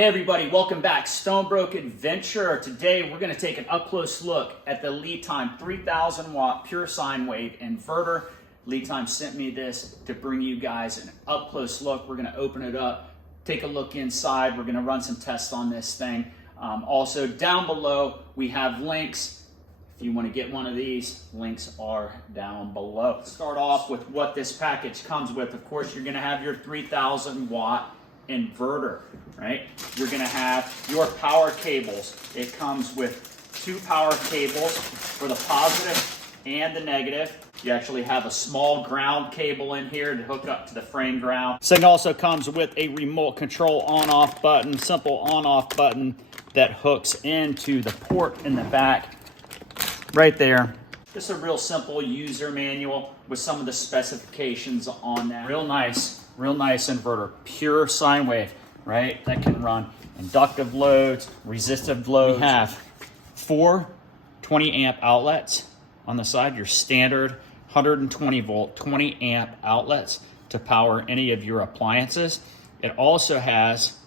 Hey everybody, welcome back. Stonebrook Adventure. Today we're going to take an up-close look at the LiTime 3000W pure sine wave inverter. LiTime sent me this to bring you guys an up-close look. We're going to open it up, take a look inside. We're going to run some tests on this thing. Also down below we have links. If you want to get one of these, links are down below. Let's start off with what this package comes with. Of course, you're going to have your 3000-watt inverter, right? You're going to have your power cables. It comes with two power cables for the positive and the negative. You actually have a small ground cable in here to hook up to the frame ground. This thing also comes with a remote control on-off button, simple on-off button that hooks into the port in the back right there. Just a real simple user manual with some of the specifications on that. Real nice inverter, pure sine wave, right? That can run inductive loads, resistive loads. We have four 20 amp outlets on the side, your standard 120 volt, 20 amp outlets to power any of your appliances. It also has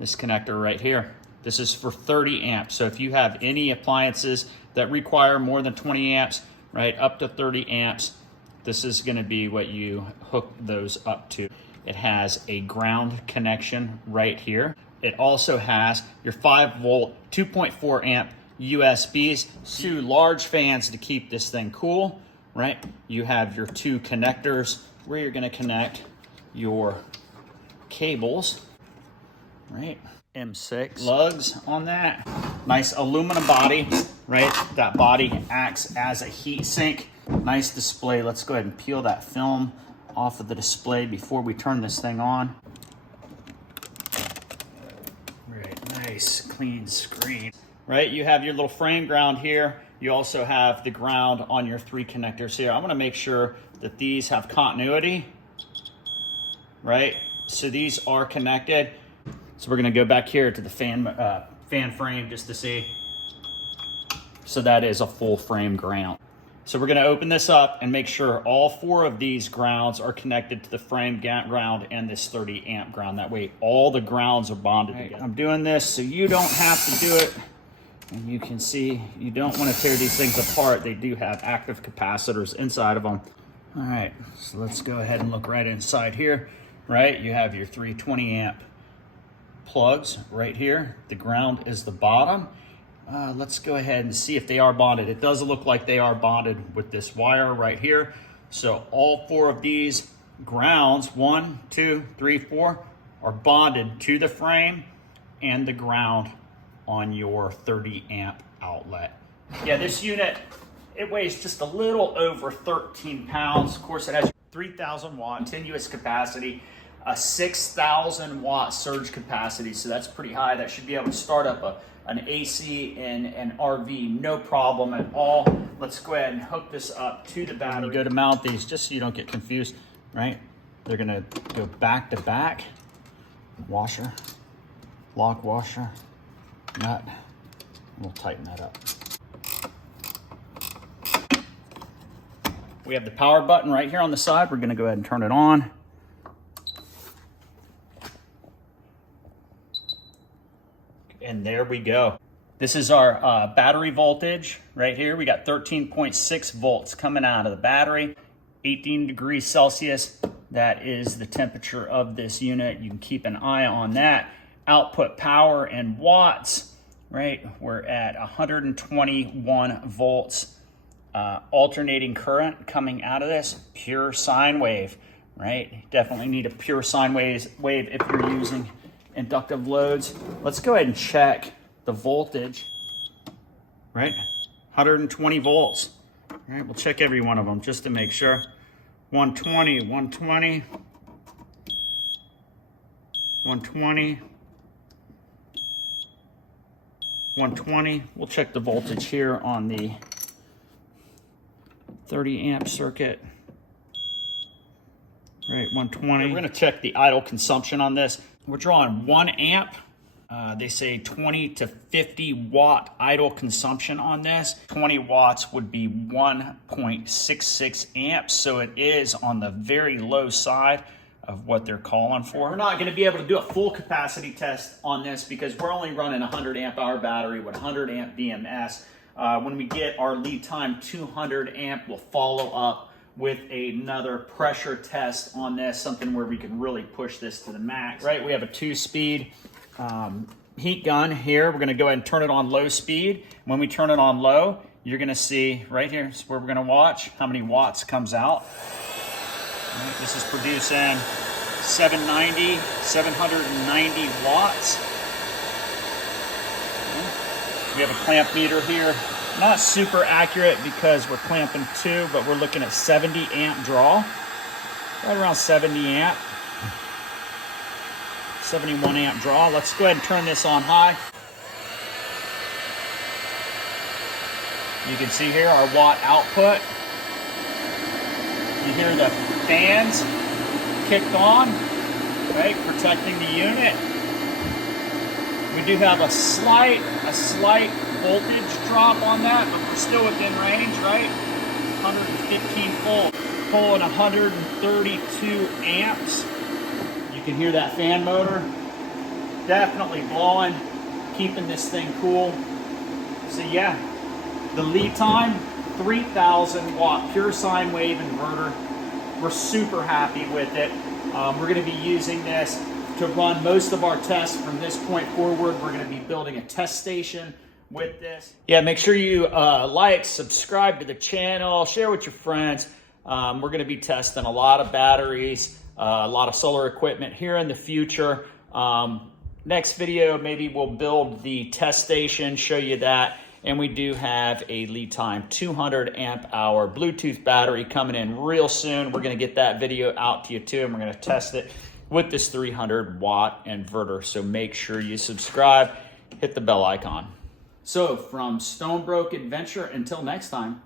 this connector right here. This is for 30 amps. So if you have any appliances that require more than 20 amps, right, up to 30 amps, this is going to be what you hook those up to. It has a ground connection right here. It also has your 5 volt, 2.4 amp USBs, two large fans to keep this thing cool, right? You have your two connectors where you're going to connect your cables, right? M6 lugs on that. Nice aluminum body, right? That body acts as a heat sink. Nice display. Let's go ahead and peel that film off of the display before we turn this thing on. Right, nice clean screen. Right, you have your little frame ground here. You also have the ground on your three connectors here. I want to make sure that these have continuity, right? So these are connected. So we're going to go back here to the fan frame just to see. So that is a full frame ground. So we're going to open this up and make sure all four of these grounds are connected to the frame ground and this 30 amp ground. That way all the grounds are bonded together. I'm doing this so you don't have to do it. And you can see you don't want to tear these things apart. They do have active capacitors inside of them. All right, so let's go ahead and look right inside here. Right, you have your 320 amp plugs right here. The ground is the bottom. Let's go ahead and see if they are bonded. It does look like they are bonded with this wire right here. So all four of these grounds, 1, 2, 3, 4, are bonded to the frame and the ground on your 30 amp outlet. Yeah, this unit, it weighs just a little over 13 pounds. Of course, it has 3,000 watt continuous capacity, a 6,000 watt surge capacity. So that's pretty high. That should be able to start up an AC and an RV, no problem at all. Let's go ahead and hook this up to the battery. Go to mount these, just so you don't get confused, right? They're gonna go back to back. Washer, lock washer, nut. We'll tighten that up. We have the power button right here on the side. We're gonna go ahead and turn it on. And there we go. This is our battery voltage right here. We got 13.6 volts coming out of the battery, 18 degrees Celsius. That is the temperature of this unit. You can keep an eye on that. Output power in watts, right? We're at 121 volts. Alternating current coming out of this, pure sine wave, right? Definitely need a pure sine wave if you're using inductive loads. Let's go ahead and check the voltage, right? 120 volts. All right, we'll check every one of them just to make sure. 120, 120, 120, 120. We'll check the voltage here on the 30 amp circuit. Right, 120. We're gonna check the idle consumption on this. We're drawing 1 amp. They say 20 to 50 watt idle consumption on this. 20 watts would be 1.66 amps. So it is on the very low side of what they're calling for. We're not going to be able to do a full capacity test on this because we're only running a 100 amp hour battery with 100 amp BMS. When we get our LiTime 200 amp, we'll follow up with another pressure test on this, something where we can really push this to the max. Right, we have a 2-speed heat gun here. We're going to go ahead and turn it on low speed. When we turn it on low, you're going to see right here is where we're going to watch how many watts comes out. Right, this is producing 790 watts. We have a clamp meter here. Not super accurate because we're clamping 2, but we're looking at 70 amp draw. Right around 70 amp. 71 amp draw. Let's go ahead and turn this on high. You can see here our watt output. You hear the fans kicked on, right, protecting the unit. We do have a slight voltage drop on that, but we're still within range, right? 115 volt, pulling 132 amps. You can hear that fan motor. Definitely blowing, keeping this thing cool. So yeah, the LiTime 3000W pure sine wave inverter. We're super happy with it. We're going to be using this to run most of our tests from this point forward. We're going to be building a test station with this. Yeah, make sure you like, subscribe to the channel, share with your friends. We're going to be testing a lot of batteries, a lot of solar equipment here in the future. Next video, maybe we'll build the test station, show you that. And we do have a LiTime 200 amp hour Bluetooth battery coming in real soon. We're going to get that video out to you too, and we're going to test it with this 300 watt inverter. So make sure you subscribe, hit the bell icon. So from Stonebroke Adventure, until next time.